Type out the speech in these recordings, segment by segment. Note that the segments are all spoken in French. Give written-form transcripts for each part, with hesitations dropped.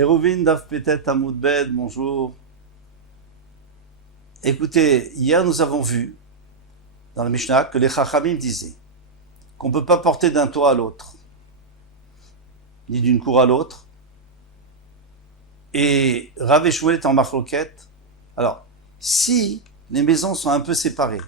Hérouvine Daf Petet Amoudbed, bonjour. Écoutez, hier nous avons vu dans la Mishnah que les Chachamim disaient qu'on ne peut pas porter d'un toit à l'autre, ni d'une cour à l'autre. Et Rav et Shmuel est en marloquette. Alors, si les maisons sont un peu séparées,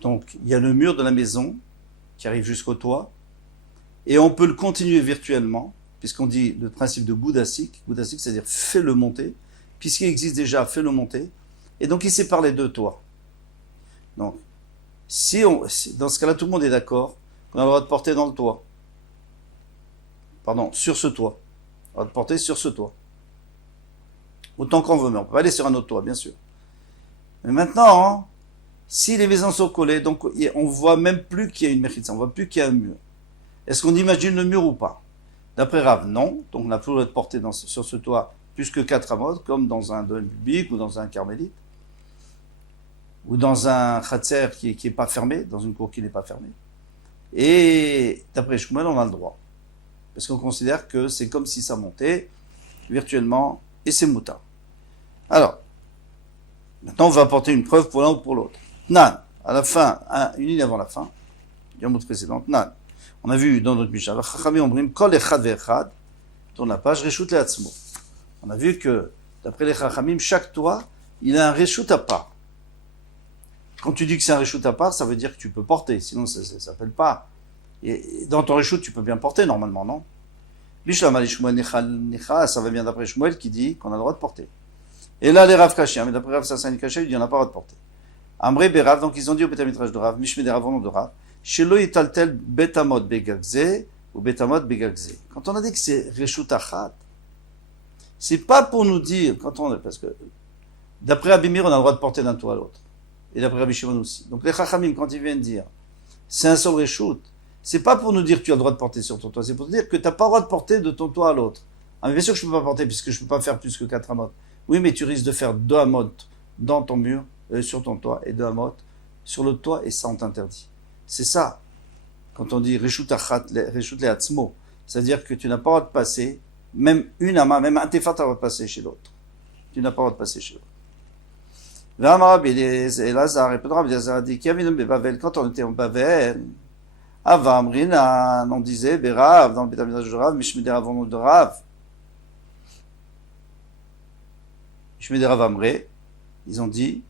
donc il y a le mur de la maison qui arrive jusqu'au toit, et on peut le continuer virtuellement, puisqu'on dit le principe de Goudassik, c'est-à-dire fais-le monter, puisqu'il existe déjà, fais-le monter, et donc il sépare les deux toits. Donc, dans ce cas-là, tout le monde est d'accord qu'on a le droit de porter dans le toit. Pardon, sur ce toit. On a le droit de porter sur ce toit. Autant qu'on veut, mais on peut pas aller sur un autre toit, bien sûr. Mais maintenant, si les maisons sont collées, donc on voit même plus qu'il y a une mechitza, on voit plus qu'il y a un mur. Est-ce qu'on imagine le mur ou pas? D'après Rav, non. Donc on n'a plus le droit de porter sur ce toit plus que 4 amot, comme dans un domaine public ou dans un carmélite, ou dans un khatser qui est pas fermé, dans une cour qui n'est pas fermée. Et d'après Shmuel, on a le droit. Parce qu'on considère que c'est comme si ça montait virtuellement, et c'est mouta. Alors, maintenant on va apporter une preuve pour l'un ou pour l'autre. Nan, à la fin, une ligne avant la fin, yom précédente, Nan. On a vu dans notre Mishnah, kol echad ve'echad, tourne la page, reshut le'atzmo. On a vu que, d'après les Chachamim, chaque toit, il a un reshut à part. Quand tu dis que c'est un reshut à part, ça veut dire que tu peux porter, sinon ça ne s'appelle pas. Et dans ton reshut, tu peux bien porter normalement, non? Bishlam ali Shmuel nicha, ça va bien d'après Shmuel qui dit qu'on a le droit de porter. Et là, les Rav Kashia, mais d'après Rav Sassan Kashia, il dit qu'on n'a pas le droit de porter. Amré Berav, donc ils ont dit au Betamidrash de Rav, Mishmé des Rav, de Rav, Shelo yitaltel betamot begagze ou betamot begagze. Quand on a dit que c'est reshut achat, c'est pas pour nous dire, parce que d'après Abimir, on a le droit de porter d'un toit à l'autre. Et d'après Rabbi Shimon aussi. Donc les Chachamim, quand ils viennent dire, c'est un seul reshut, c'est pas pour nous dire que tu as le droit de porter sur ton toit, c'est pour te dire que tu n'as pas le droit de porter de ton toit à l'autre. Ah, mais bien sûr que je ne peux pas porter puisque je ne peux pas faire plus que 4 amot. Oui, mais tu risques de faire 2 amot dans ton mur, sur ton toit, et 2 amot sur le toit, et ça on t'interdit. C'est ça, quand on dit reshut le'atzmo, c'est-à-dire que tu n'as pas le droit de passer, même une ama, même un tefat, tu n'as pas le droit de passer chez l'autre. Tu n'as pas le droit de passer chez l'autre. Quand on était en Bavel, Avamrina, on disait, Berav, dans le Betamidrash de Rav, Mishmederav, on de Rav. Mishmederav Amré, ils ont dit,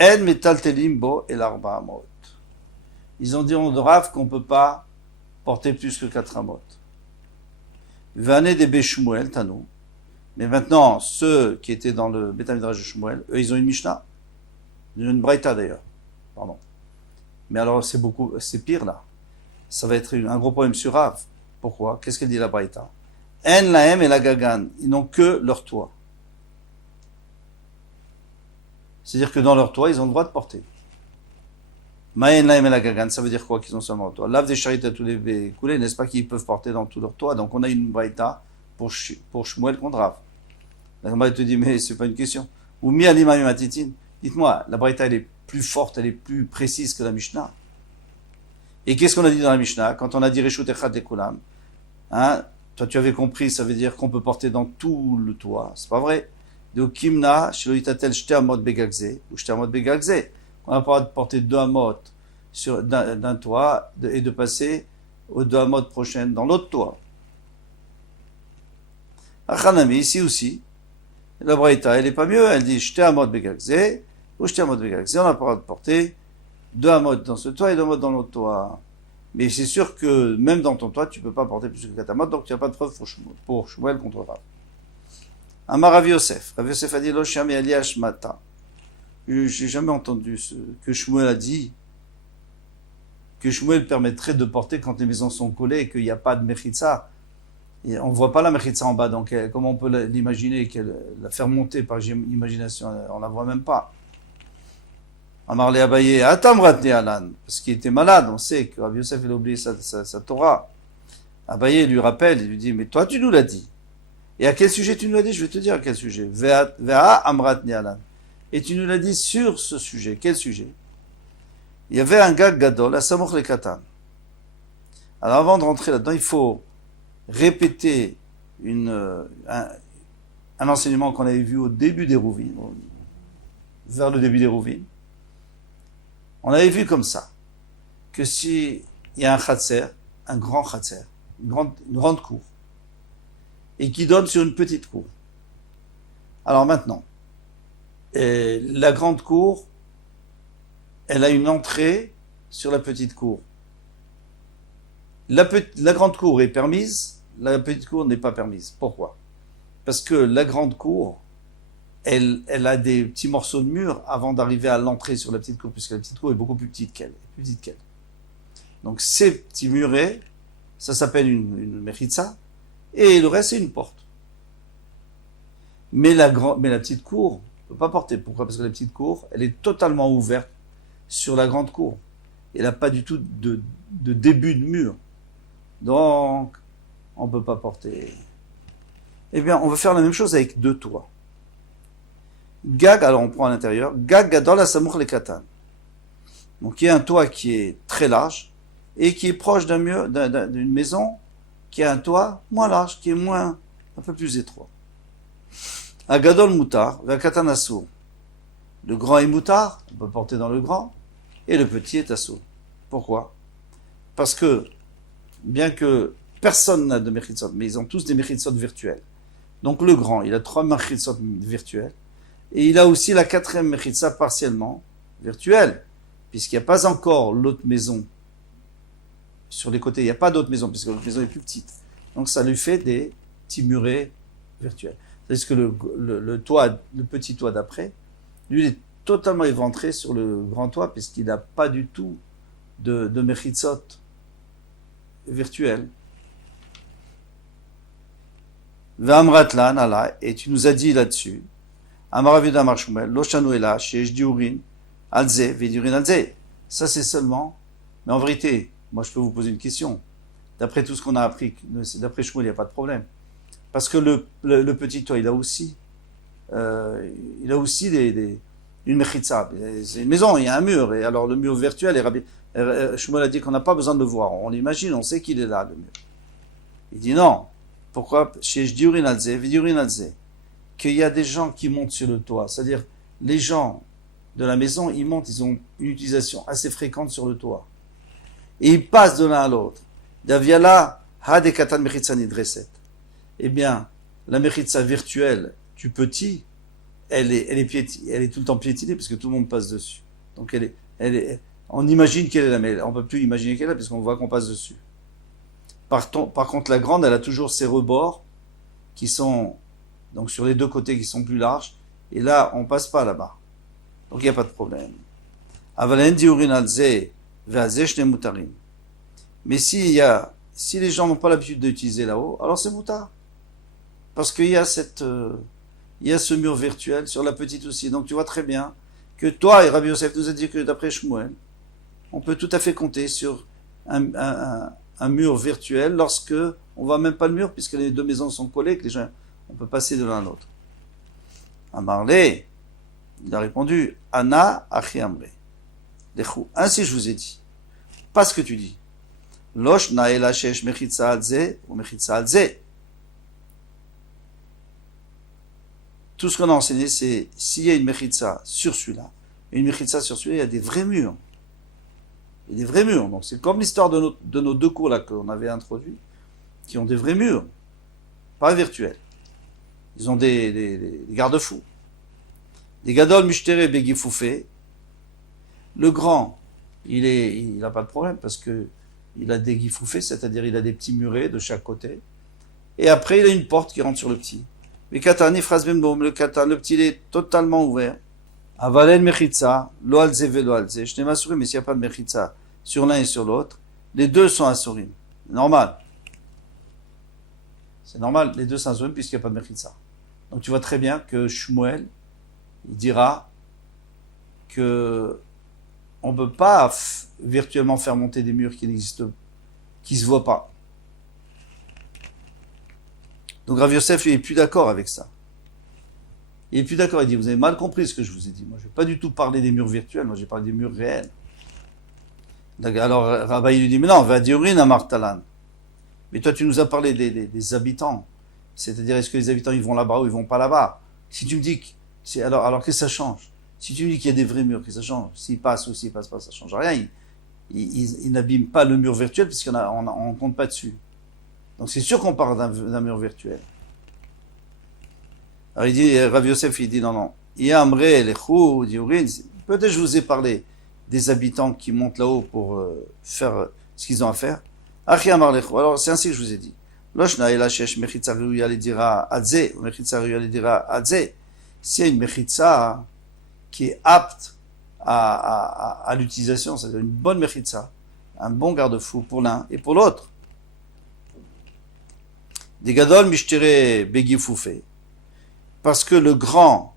En metal telimbo et l'arba amot. Ils ont dit en de Rav qu'on ne peut pas porter plus que 4 amot. Vané des Beshmuel, Tanou. Mais maintenant, ceux qui étaient dans le Betamidrash de Shmuel, eux, ils ont une Mishnah. Ils ont une Braïta d'ailleurs. Pardon. Mais alors, c'est pire là. Ça va être un gros problème sur Rav. Pourquoi? Qu'est-ce qu'elle dit la Braïta? En lahem et la gagan. Ils n'ont que leur toit. C'est-à-dire que dans leur toit, ils ont le droit de porter. Ma'en lahem et la gagan, ça veut dire quoi qu'ils ont seulement leur toit? Lav des charites à tous les coulés, n'est-ce pas qu'ils peuvent porter dans tout leur toit? Donc on a une Braïta pour Shmuel contre Rav. La Braïta te dit, mais c'est pas une question. Ou mi alima matitin. Dites-moi, la Braïta elle est plus forte, elle est plus précise que la Mishnah. Et qu'est-ce qu'on a dit dans la Mishnah? Quand on a dit Reshut Echad Lekulam, toi tu avais compris, ça veut dire qu'on peut porter dans tout le toit. C'est pas vrai. De Kimna, Shelo Yitatel Shte Amot Begagze, ou Shte Amot Begagze. On n'a pas de porter 2 amot d'un toit et de passer aux 2 amot prochaines dans l'autre toit. Achanami, ici aussi, la Braïta, elle est pas mieux, elle dit Shte Amot Begagze, ou Shte Amot Begagze, on n'a pas le droit de porter 2 amot dans ce toit et 2 amot dans l'autre toit. Mais c'est sûr que même dans ton toit, tu peux pas porter plus que 4 amot, donc tu n'as pas de preuve pour Shmuel contre Rav. Amar Rav Yosef. Rav Yosef a dit Lo Shami Ali Ashmata. J'ai jamais entendu que Shmuel a dit que Shmuel permettrait de porter quand les maisons sont collées et qu'il n'y a pas de mechitza. Et on ne voit pas la mechitza en bas, donc comment on peut l'imaginer, la faire monter par imagination, on ne la voit même pas. Amar le Abaye, Atamratni Alan, parce qu'il était malade, on sait que Rav Yosef il a oublié sa Torah. Abaye lui rappelle, il lui dit, mais toi tu nous l'as dit. Et à quel sujet tu nous l'as dit? Je vais te dire à quel sujet. Ve'a Amratni Alan. Et tu nous l'as dit sur ce sujet. Quel sujet? Il y avait un gars gadol, à Samoch le Katan. Alors avant de rentrer là-dedans, il faut répéter un enseignement qu'on avait vu au début des Rouvines, vers le début des Rouvines. On avait vu comme ça, que si il y a un khatser, un grand khatser, une grande cour, et qui donne sur une petite cour. Alors maintenant, la grande cour, elle a une entrée sur la petite cour. La grande cour est permise, la petite cour n'est pas permise. Pourquoi? Parce que la grande cour, elle a des petits morceaux de mur avant d'arriver à l'entrée sur la petite cour, puisque la petite cour est beaucoup plus petite qu'elle. Donc ces petits murets, ça s'appelle une mechitza, et le reste c'est une porte. Mais la petite cour ne peut pas porter. Pourquoi? Parce que la petite cour, elle est totalement ouverte sur la grande cour. Elle n'a pas du tout de début de mur. Donc, on ne peut pas porter. Eh bien, on va faire la même chose avec deux toits. Gag, alors on prend à l'intérieur, Gag gadol asamour le katan. Donc il y a un toit qui est très large et qui est proche d'un mur, d'une maison qui a un toit moins large, qui est un peu plus étroit. Agadol mutar, va katan assour. Le grand est mutar, on peut porter dans le grand, et le petit est assour. Pourquoi? Parce que, bien que personne n'a de mechitzot, mais ils ont tous des mechitzot virtuels. Donc le grand, il a 3 mechitzot virtuels, et il a aussi la 4e mechitza partiellement virtuelle, puisqu'il n'y a pas encore l'autre maison sur les côtés. Il n'y a pas d'autre maison, puisque l'autre maison est plus petite. Donc ça lui fait des petits murets virtuels. C'est-à-dire que le petit toit d'après, lui, il est totalement éventré sur le grand toit, puisqu'il n'a pas du tout de mechitzot virtuel. V'amratlan ala, et tu nous as dit là-dessus, Amaravida Marshumel, Loshanuela, Shesh Diurin, Alze, Vidurin Alze. Ça c'est seulement, mais en vérité, moi je peux vous poser une question. D'après tout ce qu'on a appris, d'après Shmuel, il n'y a pas de problème. Parce que le petit toit, il a aussi une mechitza. C'est une maison, il y a un mur, et alors le mur virtuel, Shmuel a dit qu'on n'a pas besoin de le voir. On l'imagine, on sait qu'il est là, le mur. Il dit non. Pourquoi? Shesh Diurin Alze, Vidurin Alze. Qu'il y a des gens qui montent sur le toit. C'est-à-dire, les gens de la maison, ils montent, ils ont une utilisation assez fréquente sur le toit. Et ils passent de l'un à l'autre. Daviala, hadekatan mechitza nidreset. Eh bien, la mechitza virtuelle du petit, elle est tout le temps piétinée, parce que tout le monde passe dessus. Donc, on imagine qu'elle est là, mais on ne peut plus imaginer qu'elle est là, parce qu'on voit qu'on passe dessus. Par contre, la grande, elle a toujours ses rebords, qui sont donc sur les deux côtés qui sont plus larges, et là, on passe pas là-bas. Donc il n'y a pas de problème. Mais si les gens n'ont pas l'habitude d'utiliser là-haut, alors c'est moutar. Parce qu'il y a ce mur virtuel sur la petite aussi. Donc tu vois très bien que toi et Rabbi Yosef nous a dit que d'après Shmuel, on peut tout à fait compter sur un mur virtuel lorsque on voit même pas le mur puisque les deux maisons sont collées, que les gens on peut passer de l'un à l'autre. Amarlé, il a répondu, Ana achi amre. Ainsi je vous ai dit. Pas ce que tu dis. Losh naela shesh mechitza alze ou mechitza alze. Tout ce qu'on a enseigné, c'est s'il y a une mechitza sur celui-là, et une mechitza sur celui-là, il y a des vrais murs. Il y a des vrais murs. Donc c'est comme l'histoire de nos deux cours là qu'on avait introduits, qui ont des vrais murs, pas virtuels. Ils ont des garde-fous. Des gadol mushtere begifoufé. Le grand, il n'a pas de problème parce que il a des gifoufés, c'est-à-dire il a des petits murets de chaque côté. Et après, il a une porte qui rentre sur le petit. Mais katan, le katan, le petit, il est totalement ouvert. Avalen mechitza, lo alze velo alze. Je t'ai m'assuré, mais s'il n'y a pas de mechitza sur l'un et sur l'autre, les deux sont assurim. Normal. C'est normal, les deux sont assurim puisqu'il n'y a pas de mechitza. Donc tu vois très bien que Shmuel, il dira que on ne peut pas virtuellement faire monter des murs qui n'existent, qui ne se voient pas. Donc Rav Yosef, il n'est plus d'accord avec ça. Il n'est plus d'accord, il dit, vous avez mal compris ce que je vous ai dit. Moi, je ne vais pas du tout parler des murs virtuels, moi j'ai parlé des murs réels. Alors Rabbi lui dit, mais non, va diurin à Martalan. Mais toi tu nous as parlé des habitants C'est-à-dire, est-ce que les habitants, ils vont là-bas ou ils vont pas là-bas? Si tu me dis que, alors qu'est-ce que ça change? Si tu me dis qu'il y a des vrais murs, qu'est-ce que ça change? S'ils passent ou s'ils passent pas, ça change rien. Ils n'abîment pas le mur virtuel puisqu'on compte pas dessus. Donc c'est sûr qu'on parle d'un mur virtuel. Alors il dit, Rav Yosef, il dit non. Peut-être je vous ai parlé des habitants qui montent là-haut pour faire ce qu'ils ont à faire. Alors c'est ainsi que je vous ai dit. S'il y a une mechitza qui est apte à l'utilisation, c'est-à-dire une bonne mechitza, un bon garde-fou pour l'un et pour l'autre. Des gadol mishtere begifoufé. Parce que le grand,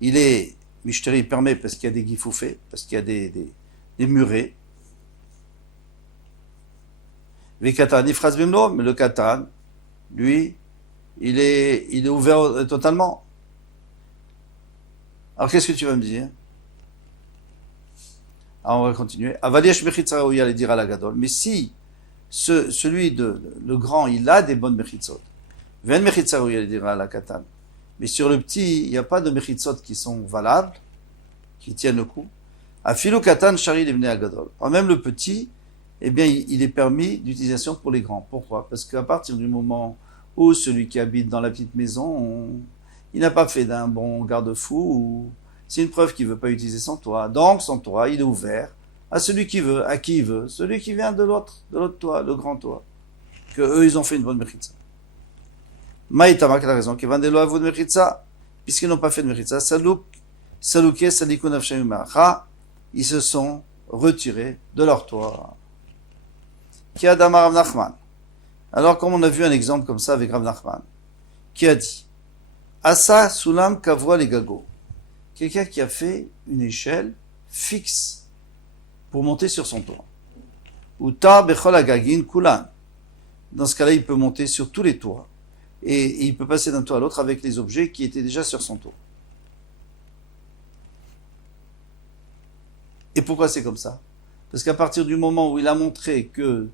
il est, mishtere, il permet parce qu'il y a des gifoufés, parce qu'il y a des murets. Vekatan, ifras bimlo, mais le katan, lui, il est ouvert totalement. Alors qu'est-ce que tu vas me dire? Alors on va continuer. Avaliyesh mechitza ou yale dire à la gadol. Mais si le grand, il a des bonnes mechitzot. Ven mechitza ou yale dire à la katan. Mais sur le petit, il n'y a pas de mechitzot qui sont valables, qui tiennent le coup. Afilu katan shari devne agadol. Alors même le petit, eh bien, il est permis d'utilisation pour les grands. Pourquoi? Parce qu'à partir du moment où celui qui habite dans la petite maison, il n'a pas fait d'un bon garde-fou, ou c'est une preuve qu'il ne veut pas utiliser son toit. Donc, son toit, il est ouvert à celui qui veut, à qui il veut, celui qui vient de l'autre toit, le grand toit. Que eux, ils ont fait une bonne mechitza. Maïtama, quelle a raison? Qu'ils vendent l'oiseau de mechitza, puisqu'ils n'ont pas fait de mechitza. Salouké, salikun afshayumacha, ils se sont retirés de leur toit. Qui a damar Rav Nachman. Alors, comme on a vu un exemple comme ça avec Rav Nachman, qui a dit, Asa sulam kavwa les gago. Quelqu'un qui a fait une échelle fixe pour monter sur son toit. Uta bechol agagin kulan. Dans ce cas-là, il peut monter sur tous les toits. Et il peut passer d'un toit à l'autre avec les objets qui étaient déjà sur son toit. Et pourquoi c'est comme ça? Parce qu'à partir du moment où il a montré que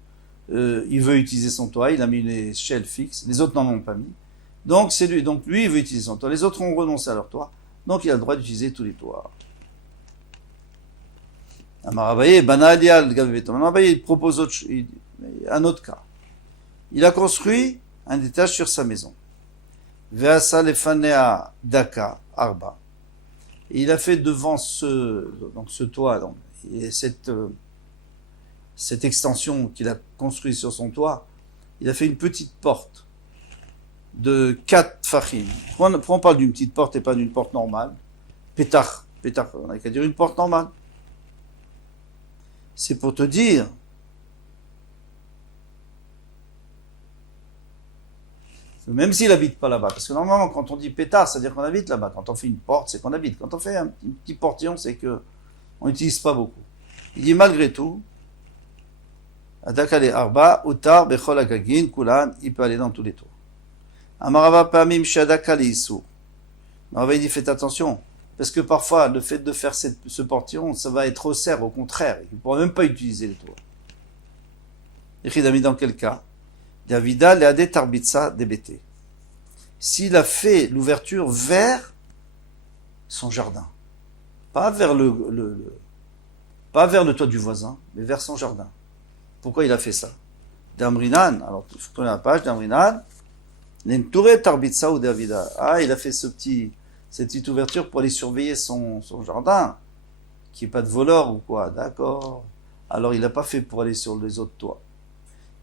il veut utiliser son toit, il a mis une échelle fixe, les autres n'en ont pas mis. Donc c'est lui, il veut utiliser son toit. Les autres ont renoncé à leur toit, donc il a le droit d'utiliser tous les toits. Amarabaye, Banalial Gaveton. Amarabaye, il propose un autre cas. Il a construit un étage sur sa maison. Veasa lefanea daka arba. Et il a fait devant ce toit, et cette extension qu'il a construite sur son toit, il a fait une petite porte de 4 fachim. Pourquoi on parle d'une petite porte et pas d'une porte normale? Pétard, on n'a qu'à dire une porte normale. C'est pour te dire même s'il habite pas là-bas, parce que normalement quand on dit pétard, ça veut dire qu'on habite là-bas. Quand on fait une porte, c'est qu'on habite. Quand on fait un petit portillon, c'est que on n'utilise pas beaucoup. Il dit malgré tout, Adakale arba utar bechol agagin kulan, il peut aller dans tous les tours. Amarava pamim shadakale isu. Amarava il dit faites attention, parce que parfois le fait de faire ce portillon, ça va être resserre, au contraire, il ne pourra même pas utiliser les tours. Écrit ami dans quel cas? Davida leade tarbitsa débété. S'il a fait l'ouverture vers son jardin, pas vers pas vers le toit du voisin, mais vers son jardin. Pourquoi il a fait ça? Damrinan, alors il faut tourner la page, Damrinan, l'entouré tarbitsa ou Davida. Ah, il a fait cette petite ouverture pour aller surveiller son jardin, qu'il n'y ait pas de voleur ou quoi, d'accord. Alors il n'a pas fait pour aller sur les autres toits.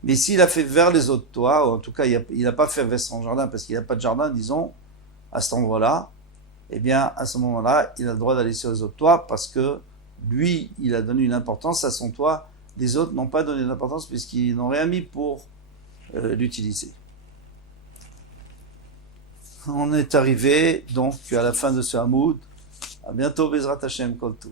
Mais s'il a fait vers les autres toits, ou en tout cas il n'a pas fait vers son jardin parce qu'il n'a pas de jardin, disons, à cet endroit-là, eh bien à ce moment-là, il a le droit d'aller sur les autres toits parce que lui, il a donné une importance à son toit, les autres n'ont pas donné d'importance puisqu'ils n'ont rien mis pour l'utiliser. On est arrivé donc à la fin de ce Hamoud. À bientôt, Bezrat Hashem Kol Tov.